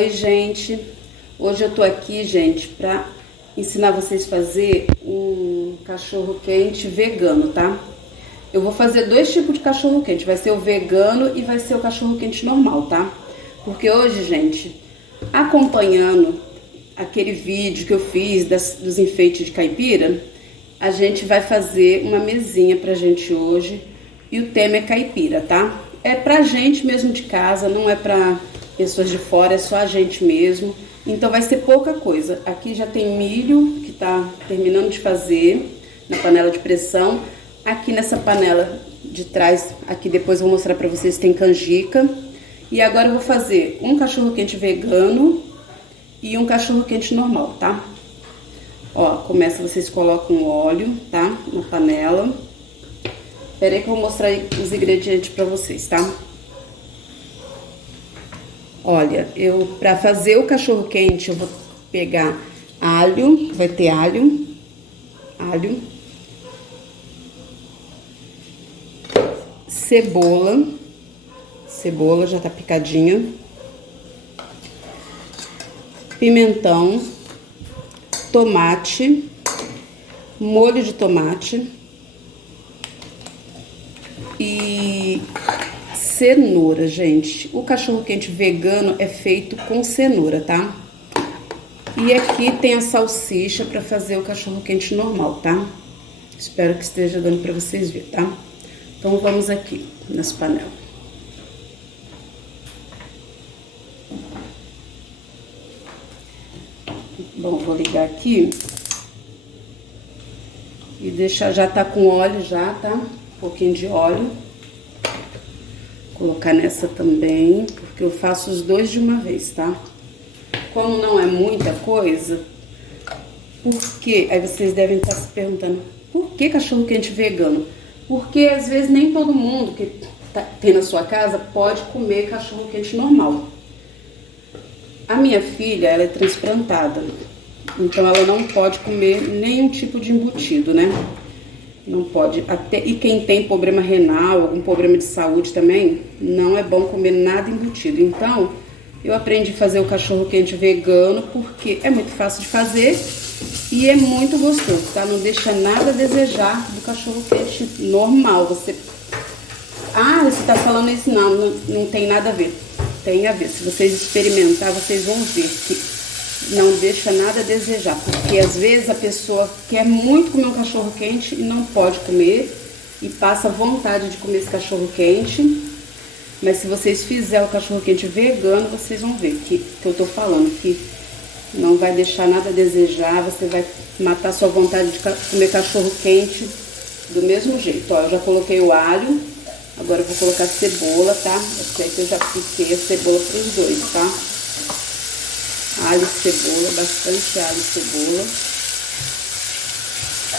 Oi, gente. Hoje eu tô aqui, gente, pra ensinar vocês a fazer um cachorro quente vegano, tá? Eu vou fazer dois tipos de cachorro quente. Vai ser o vegano e vai ser o cachorro quente normal, tá? Porque hoje, gente, acompanhando aquele vídeo que eu fiz dos enfeites de caipira, a gente vai fazer uma mesinha pra gente hoje e o tema é caipira, tá? É pra gente mesmo de casa, não é pra pessoas de fora, é só a gente mesmo. Então vai ser pouca coisa. Aqui já tem milho que tá terminando de fazer na panela de pressão. Aqui nessa panela de trás, aqui depois eu vou mostrar pra vocês, tem canjica. E agora eu vou fazer um cachorro quente vegano e um cachorro quente normal, tá? Ó, começa, vocês colocam óleo, tá? Na panela. Espera aí que eu vou mostrar os ingredientes pra vocês, tá? Olha, pra fazer o cachorro quente, eu vou pegar alho, vai ter alho, cebola já tá picadinha, pimentão, tomate, molho de tomate e cenoura, gente. O cachorro quente vegano é feito com cenoura, tá? E aqui tem a salsicha pra fazer o cachorro quente normal, tá? Espero que esteja dando pra vocês verem, tá? Então vamos aqui nas panelas. Bom, vou ligar aqui e deixar, já tá com óleo já, tá? Um pouquinho de óleo. Colocar nessa também, porque eu faço os dois de uma vez, tá? Como não é muita coisa, porque aí vocês devem estar se perguntando, por que cachorro quente vegano? Porque às vezes nem todo mundo que tem na sua casa pode comer cachorro quente normal. A minha filha, ela é transplantada, então ela não pode comer nenhum tipo de embutido, né? Não pode, e quem tem problema renal, algum problema de saúde também, não é bom comer nada embutido. Então, eu aprendi a fazer o cachorro quente vegano porque é muito fácil de fazer e é muito gostoso, tá? Não deixa nada a desejar do cachorro quente normal. Você tá falando isso? Não tem nada a ver. Tem a ver. Se vocês experimentar, vocês vão ver que não deixa nada a desejar, porque às vezes a pessoa quer muito comer um cachorro quente e não pode comer e passa vontade de comer esse cachorro quente. Mas se vocês fizerem o cachorro quente vegano, vocês vão ver que eu tô falando, que não vai deixar nada a desejar, você vai matar sua vontade de comer cachorro quente do mesmo jeito. Ó, eu já coloquei o alho, agora eu vou colocar cebola, tá? Eu sei que eu já piquei a cebola para os dois, tá? Alho e cebola, bastante alho e cebola.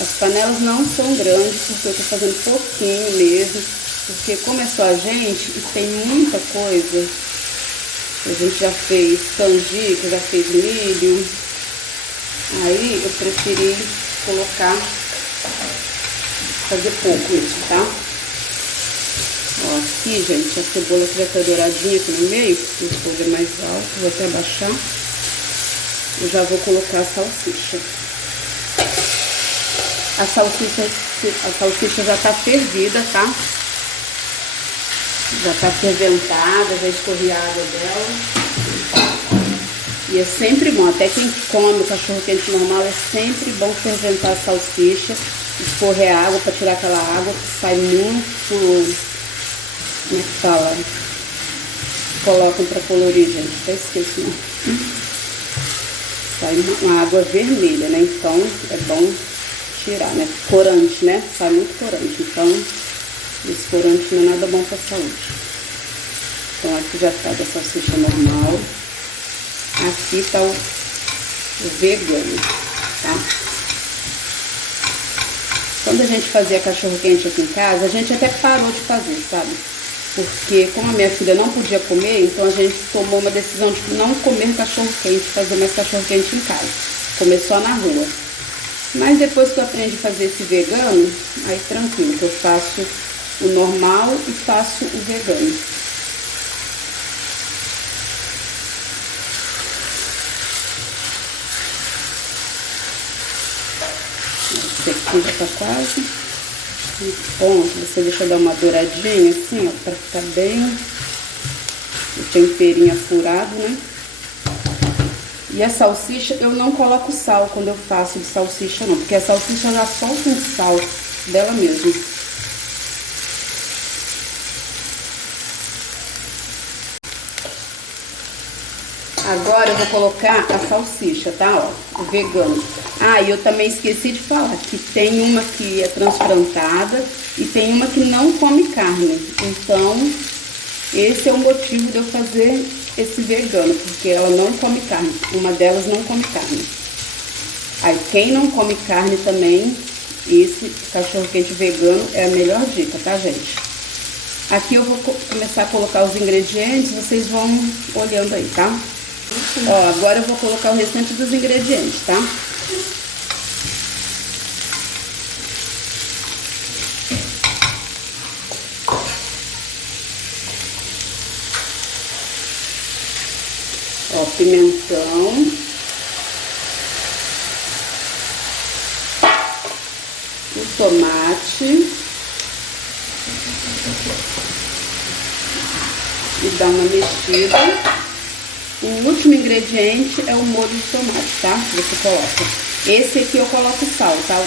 As panelas não são grandes, porque eu tô fazendo pouquinho mesmo, porque como é só a gente, e tem muita coisa. A gente já fez canjica, já fez milho. Aí eu preferi fazer pouco isso, tá? Ó, aqui, gente, a cebola que já tá douradinha aqui no meio, porque o fogo é mais alto, vou até abaixar. Eu já vou colocar a salsicha. A salsicha já tá fervida, tá? Já tá ferventada, já escorri a água dela. E é sempre bom, até quem come o cachorro quente normal, é sempre bom ferventar a salsicha, escorrer a água para tirar aquela água que sai muito, como é que fala? Colocam para colorir, gente, até esqueci, não. Sai uma água vermelha, né? Então é bom tirar, né? Corante, né? Sai muito corante. Então, esse corante não é nada bom para a saúde. Então, aqui já tá da salsicha normal. Aqui tá o vegano, tá? Quando a gente fazia cachorro quente aqui em casa, a gente até parou de fazer, sabe? Porque como a minha filha não podia comer, então a gente tomou uma decisão de não comer cachorro quente, fazer mais cachorro quente em casa. Comer só na rua. Mas depois que eu aprendi a fazer esse vegano, aí tranquilo, que eu faço o normal e faço o vegano. assim, já tá quase no ponto. Você deixa dar uma douradinha assim, ó, pra ficar bem o temperinho apurado, né? E a salsicha, eu não coloco sal quando eu faço de salsicha, não, porque a salsicha já solta um sal dela mesma. Agora eu vou colocar a salsicha, tá? Ó, o vegano. Ah, e eu também esqueci de falar que tem uma que é transplantada e tem uma que não come carne. Então, esse é o motivo de eu fazer esse vegano, porque ela não come carne. Uma delas não come carne. Aí, quem não come carne também, esse cachorro-quente vegano é a melhor dica, tá, gente? Aqui eu vou começar a colocar os ingredientes, vocês vão olhando aí, tá? Ó, agora eu vou colocar o restante dos ingredientes, tá? Ó, pimentão. O tomate. E dá uma mexida. O último ingrediente é o molho de tomate, tá? Que você coloca. Esse aqui eu coloco sal, tá? O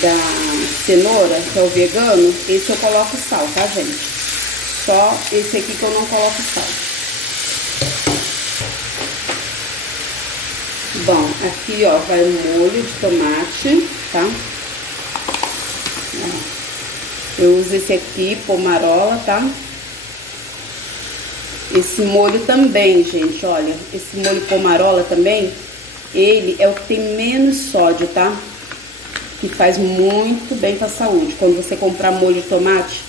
da cenoura, que é o vegano, esse eu coloco sal, tá, gente? Só esse aqui que eu não coloco sal. Bom, aqui, ó, vai o molho de tomate, tá? Ó, eu uso esse aqui, pomarola, tá? Esse molho também, gente, olha, esse molho pomarola também, ele é o que tem menos sódio, tá? Que faz muito bem pra saúde. Quando você comprar molho de tomate,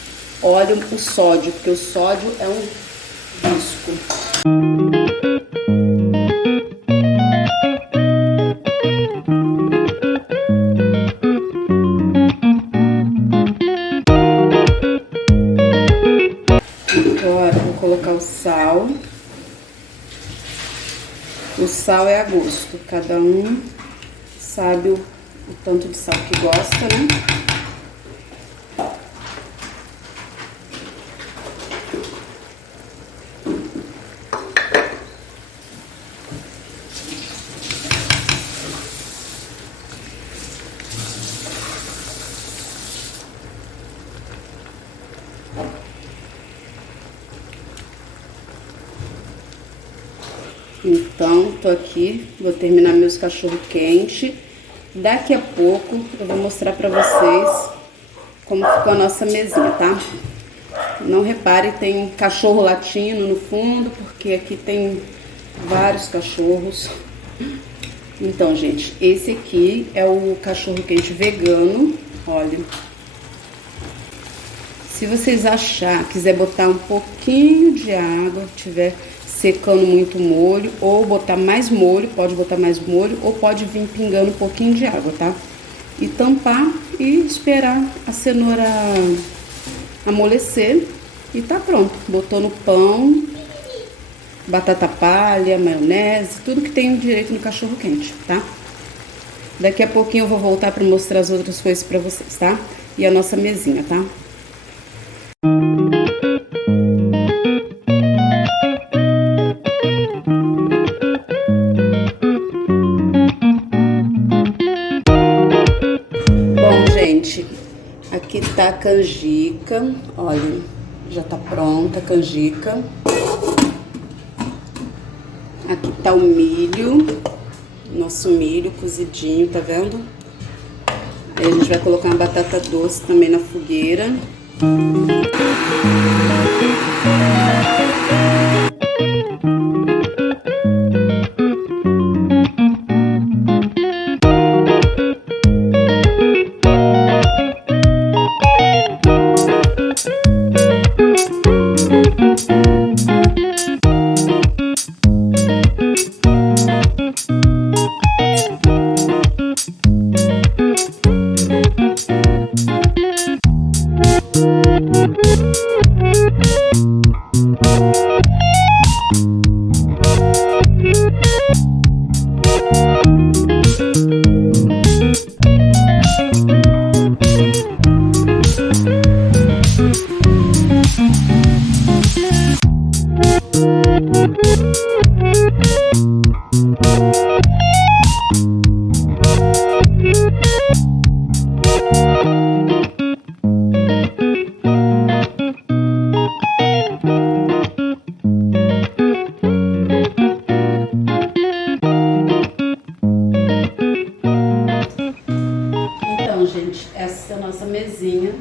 olha o sódio, porque o sódio é um risco. Agora vou colocar o sal. O sal é a gosto, cada um sabe o tanto de sal que gosta, né? Então, tô aqui, vou terminar meus cachorro-quente. Daqui a pouco eu vou mostrar pra vocês como ficou a nossa mesinha, tá? Não repare, tem um cachorro latindo no fundo, porque aqui tem vários cachorros. Então, gente, esse aqui é o cachorro-quente vegano, olha. Se vocês quiser botar um pouquinho de água, tiver secando muito o molho, ou botar mais molho, pode botar mais molho, ou pode vir pingando um pouquinho de água, tá? E tampar e esperar a cenoura amolecer e tá pronto. Botou no pão, batata palha, maionese, tudo que tem direito no cachorro quente, tá? Daqui a pouquinho eu vou voltar para mostrar as outras coisas para vocês, tá? E a nossa mesinha, tá? Aqui tá a canjica, olha, já tá pronta a canjica. Aqui tá o milho, nosso milho cozidinho, tá vendo? Aí a gente vai colocar uma batata doce também na fogueira. Então, gente, essa é a nossa mesinha.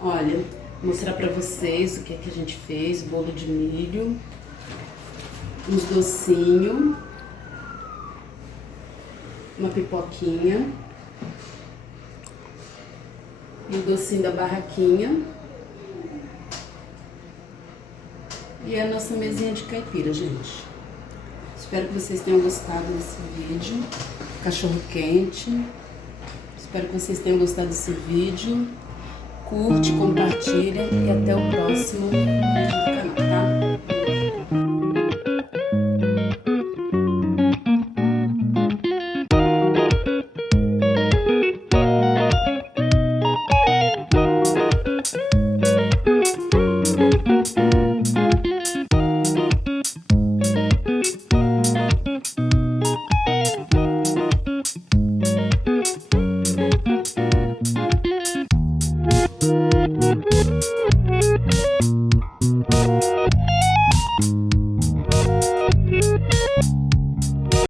Olha, vou mostrar pra vocês o que é que a gente fez. Bolo de milho, uns docinhos, uma pipoquinha, e o docinho da barraquinha. E a nossa mesinha de caipira, gente. Espero que vocês tenham gostado desse vídeo. Cachorro quente. Espero que vocês tenham gostado desse vídeo. Curte, compartilha e até o próximo vídeo.